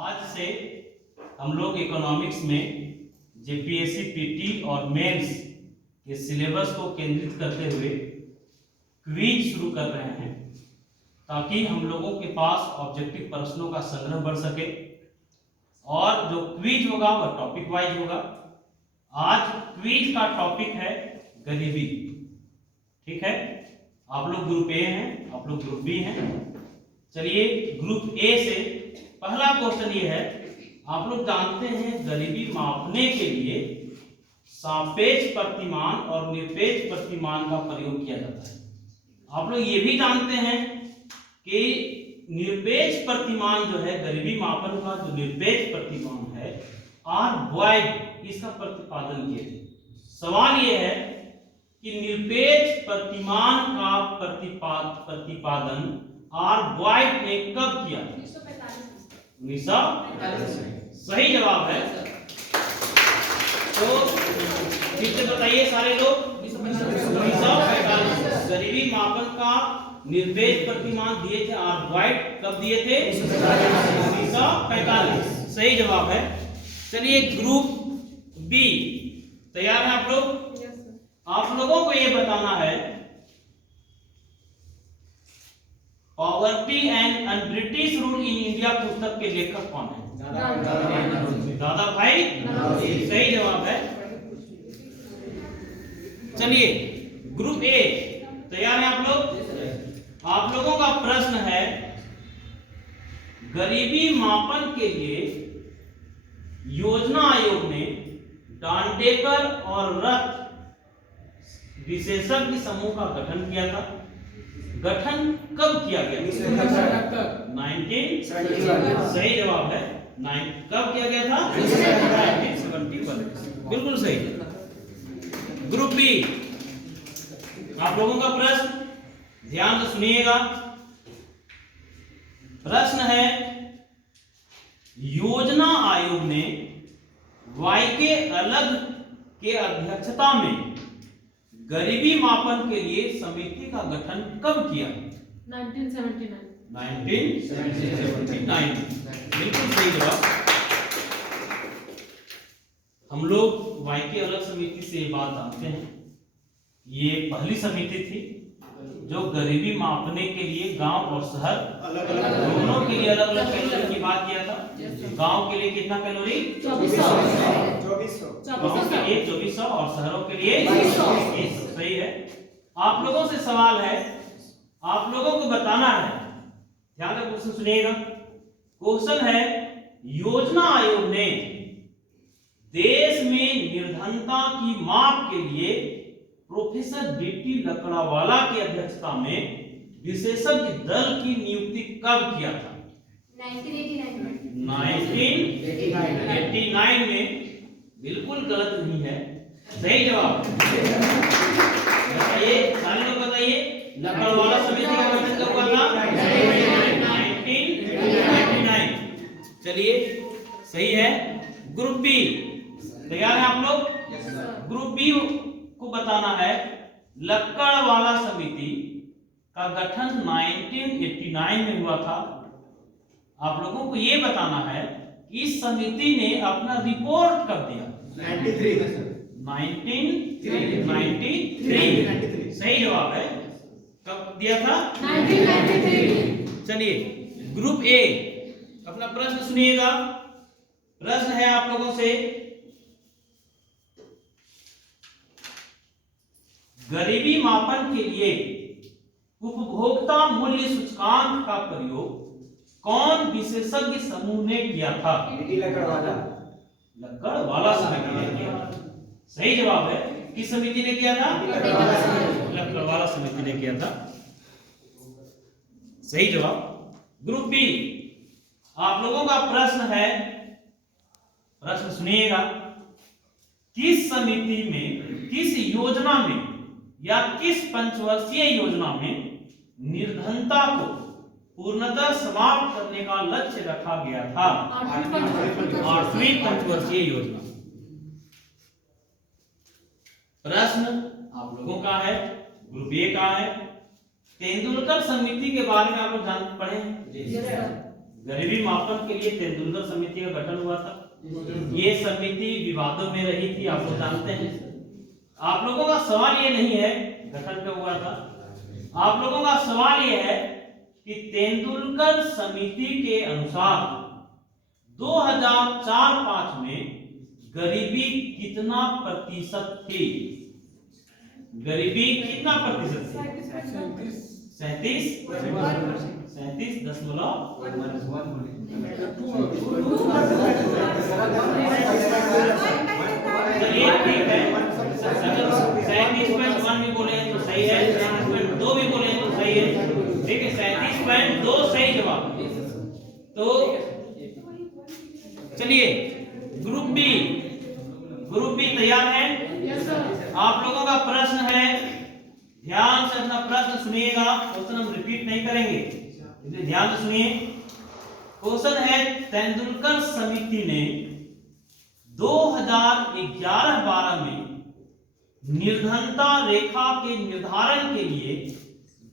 आज से हम लोग इकोनॉमिक्स में जेपीएससी पीटी और मेंस के सिलेबस को केंद्रित करते हुए क्विज शुरू कर रहे हैं ताकि हम लोगों के पास ऑब्जेक्टिव प्रश्नों का संग्रह बढ़ सके और जो क्विज होगा वह टॉपिक वाइज होगा। आज क्विज का टॉपिक है गरीबी। ठीक है, आप लोग ग्रुप ए हैं, आप लोग ग्रुप बी हैं। चलिए ग्रुप ए से पहला क्वेश्चन ये है, आप लोग जानते हैं गरीबी मापने के लिए सापेक्ष प्रतिमान और निरपेक्ष प्रतिमान का प्रयोग किया जाता है। आप लोग ये भी जानते हैं कि निरपेक्ष प्रतिमान जो है गरीबी मापन का जो निरपेक्ष प्रतिमान है आर वाइड, इसका प्रतिपादन किया। सवाल ये है कि निरपेक्ष प्रतिमान का प्रतिपादन आर वाइड ने कब किया? 1945। सही जवाब है। तो फिर से बताइए सारे लोग, 1945 गरीबी मापन का निरपेक्ष प्रतिमान दिए थे आर वाइड, कब दिए थे? 1945। सही जवाब है। चलिए ग्रुप बी, तैयार है आप लोग? आप लोगों को यह बताना है poverty and un-British rule in India पुस्तक के लेखक कौन है? दादा भाई। सही जवाब है। चलिए ग्रुप ए, तैयार है आप लोग? आप लोगों का प्रश्न है गरीबी मापन के लिए योजना आयोग ने डांडेकर और रथ विशेषज्ञ समूह का गठन किया था। गठन कब किया गया? 1971। सही जवाब है। कब किया गया था? 1971। बिल्कुल सही। ग्रुप बी, आप लोगों का प्रश्न ध्यान से सुनिएगा। प्रश्न है योजना आयोग ने वाईके अलग के अध्यक्षता में गरीबी मापन के लिए समिति का गठन कब किया? 1979। 1979। बिल्कुल सही जवाब। हम लोग वाईके अलग समिति से ये बात जानते हैं। ये पहली समिति थी जो गरीबी मापने के लिए गांव और शहर दोनों के लिए अलग अलग कैलोरी की बात किया था। गांव के लिए कितना कैलोरी? 2400। गांव के लिए 2400 और शहरों के लिए 2100। सही है। आप लोगों से सवाल है, आप लोगों को बताना है, ध्यान से क्वेश्चन सुनिएगा। क्वेश्चन है योजना आयोग ने देश में निर्धनता की माप के लिए प्रोफेसर डीटी लकड़ावाला की अध्यक्षता में विशेषज्ञ दल की नियुक्ति कब किया था? 1989 में। बिल्कुल गलत नहीं है, सही जवाब। बताइए सारे लोग, बताइए लकड़ावाला समिति का गठन कब हुआ था? 1989। चलिए सही है। ग्रुप बी, तैयार है आप लोग? ग्रुप बी को बताना है लकड़वाला समिति का गठन 1989 में हुआ था। आप लोगों को यह बताना है इस समिति ने अपना रिपोर्ट कब दिया? 1993। सही जवाब है। कब दिया था? 1993। चलिए ग्रुप ए, अपना प्रश्न सुनिएगा। प्रश्न है आप लोगों से गरीबी मापन के लिए उपभोक्ता मूल्य सूचकांक का प्रयोग कौन विशेषज्ञ समूह ने किया था? लकड़वाला समिति ने किया। सही जवाब है। किस समिति ने किया था? लकड़वाला समिति ने किया था। सही जवाब। ग्रुप बी, आप लोगों का प्रश्न है, प्रश्न सुनिएगा। किस समिति में, किस योजना में या किस पंचवर्षीय योजना में निर्धनता को पूर्णतः समाप्त करने का लक्ष्य रखा गया था? 8वीं पंचवर्षीय योजना। प्रश्न आप लोगों का है, ग्रुप ए का है। तेंदुलकर समिति के बारे में आप लोग जान पढ़े? गरीबी मापन के लिए तेंदुलकर समिति का गठन हुआ था। ये समिति विवादों में रही थी, आप लोग जानते हैं। आप लोगों का सवाल ये नहीं है गठन कब हुआ था, आप लोगों का सवाल ये है कि तेंदुलकर समिति के अनुसार 2004-5 में गरीबी कितना प्रतिशत थी? गरीबी कितना प्रतिशत थी? 37.1 ठीक है। 37.1 भी बोले तो सही है, 37.2 भी बोले तो सही है, ठीक है। 37.2 सही जवाब। तो चलिए ग्रुप बी तैयार है? आप लोगों का प्रश्न है, ध्यान से अपना प्रश्न सुनिएगा, क्वेश्चन हम रिपीट नहीं करेंगे, इसलिए ध्यान से सुनिए। क्वेश्चन है, तेंदुलकर समिति ने 2011-12 में निर्धनता रेखा के निर्धारण के लिए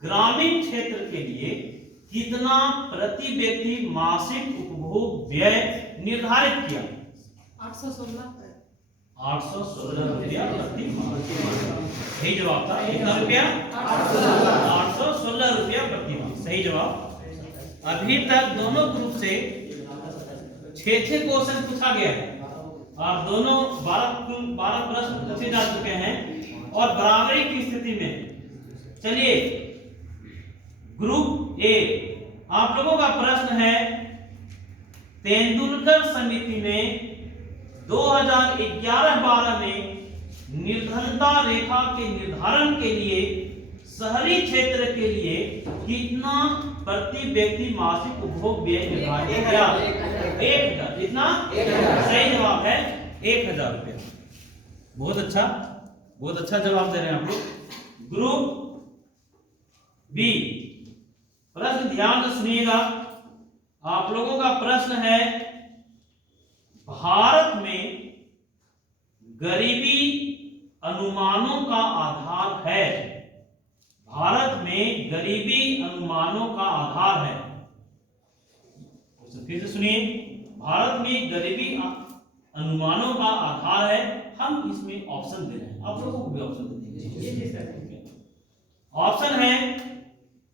ग्रामीण क्षेत्र के लिए कितना प्रति व्यक्ति मासिक उपभोग व्यय निर्धारित किया? 816 रुपया प्रति माह। सही जवाब था। कितना रुपया? 816 रुपया प्रति माह, सही जवाब। अभी तक दोनों ग्रुप से 6 क्वेश्चन पूछा गया है और दोनों 12 प्रश्न पूछे जा चुके हैं और बराबरी की स्थिति में। चलिए ग्रुप ए, आप लोगों का प्रश्न है, तेंदुलकर समिति ने 2011-12 में निर्धनता रेखा के निर्धारण के लिए शहरी क्षेत्र के लिए कितना प्रति व्यक्ति मासिक उपभोग व्यय निर्धारित किया? 1000। कितना? सही जवाब है 1000 रुपया। बहुत अच्छा जवाब दे रहे हैं आप लोग। ग्रुप बी, प्रश्न ध्यान से सुनिएगा। आप लोगों का प्रश्न है, भारत में गरीबी अनुमानों का आधार है। भारत में गरीबी अनुमानों का आधार है। फिर से सुनिए, भारत में गरीबी अनुमानों का आधार है। हम इसमें ऑप्शन दे रहे हैं, आप लोगों को भी ऑप्शन देंगे। ऑप्शन है,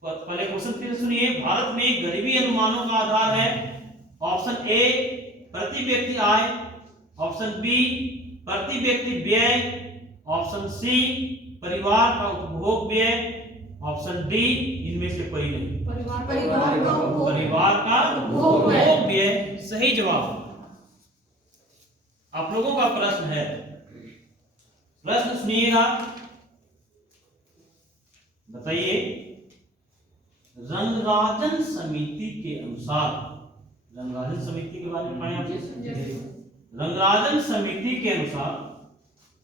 पहले क्वेश्चन फिर सुनिए। भारत में गरीबी अनुमानों का आधार है। ऑप्शन ए प्रति व्यक्ति आय, ऑप्शन बी प्रति व्यक्ति व्यय, ऑप्शन सी परिवार का उपभोग व्यय, ऑप्शन डी इनमें से कोई नहीं। परिवार का उपभोग व्यय सही जवाब। आप लोगों का प्रश्न है, प्रश्न सुनिएगा, बताइए। रंगराजन समिति के अनुसार, रंगराजन समिति के बारे में पढ़े आप? रंगराजन समिति के अनुसार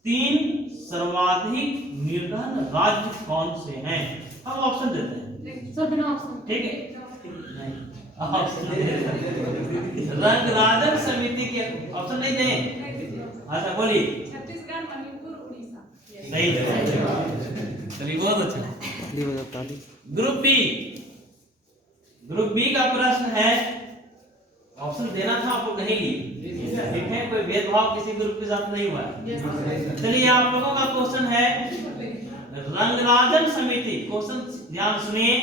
3 सर्वाधिक निर्धन राज्य कौन से हैं? हम ऑप्शन देते हैं। सर बिना ऑप्शन। ठीक है, नहीं ऑप्शन रंगराजन समिति के ऑप्शन नहीं दें? अच्छा बोलिए। छत्तीसगढ़, मणिपुर, उड़ीसा। सही जवाब। चलिए बहुत अच्छा। ग्रुप बी का प्रश्न है, ऑप्शन देना था आप लोग नहीं लिए, ठीक है, कोई भेदभाव किसी ग्रुप के साथ नहीं हुआ है। चलिए आप लोगों का क्वेश्चन है, रंगराजन समिति, क्वेश्चन ध्यान सुनिए।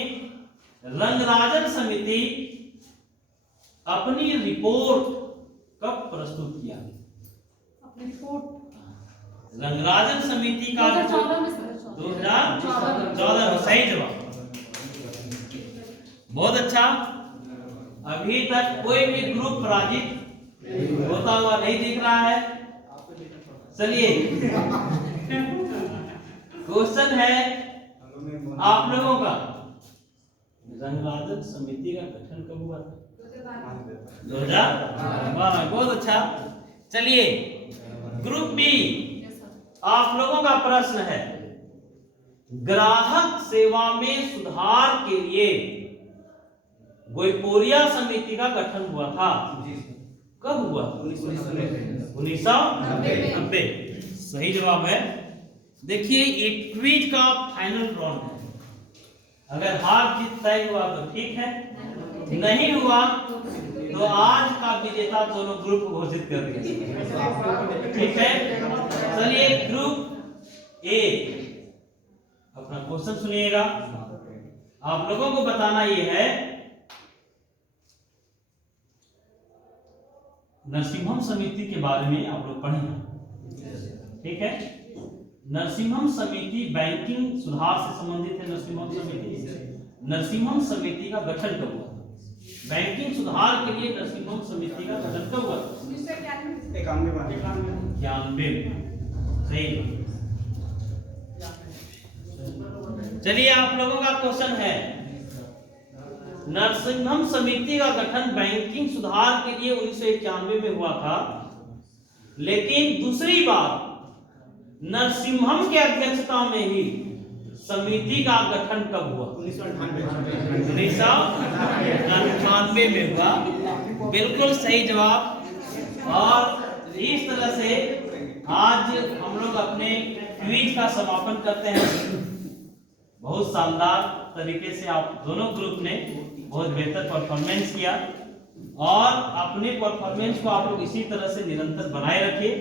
रंगराजन समिति अपनी रिपोर्ट कब प्रस्तुत किया? अपनी रिपोर्ट रंगराजन समिति का 2014 में। 2014 में, सही जवाब। बहुत अच्छा। अभी तक कोई भी ग्रुप पराजित होता हुआ नहीं दिख रहा है। चलिए क्वेश्चन है आप लोगों का, रंगराजन समिति का गठन कब हुआ था? 2012। बहुत अच्छा। चलिए ग्रुप बी, आप लोगों का प्रश्न है, ग्राहक सेवा में सुधार के लिए गोइपोरिया समिति का गठन हुआ था। कब हुआ? 1990। सही जवाब है। देखिए ये क्विज का फाइनल राउंड है, अगर हार जीत तय हुआ तो ठीक है, नहीं हुआ तो आज का विजेता दोनों ग्रुप घोषित कर दिया। ठीक है, चलिए ग्रुप ए अपना क्वेश्चन सुनिएगा। आप लोगों को बताना ये है, नरसिम्हम समिति के बारे में आप लोग पढ़े हैं, ठीक है। नरसिम्हम समिति बैंकिंग सुधार से संबंधित है। नरसिम्हम समिति का गठन कब हुआ? बैंकिंग सुधार के लिए नरसिम्हम समिति का गठन कब हुआ? 1991 में। सही। चलिए आप लोगों का क्वेश्चन है, नरसिम्हम समिति का गठन बैंकिंग सुधार के लिए 1991 में हुआ था, लेकिन दूसरी बात नरसिम्हम के अध्यक्षता में ही समिति का गठन कब हुआ? 1998 में हुआ। बिल्कुल सही जवाब। और इस तरह से आज हम लोग अपने क्विज का समापन करते हैं। बहुत शानदार तरीके से आप दोनों ग्रुप ने बहुत बेहतर परफॉर्मेंस किया, और अपने परफॉर्मेंस को आप लोग इसी तरह से निरंतर बनाए रखिए।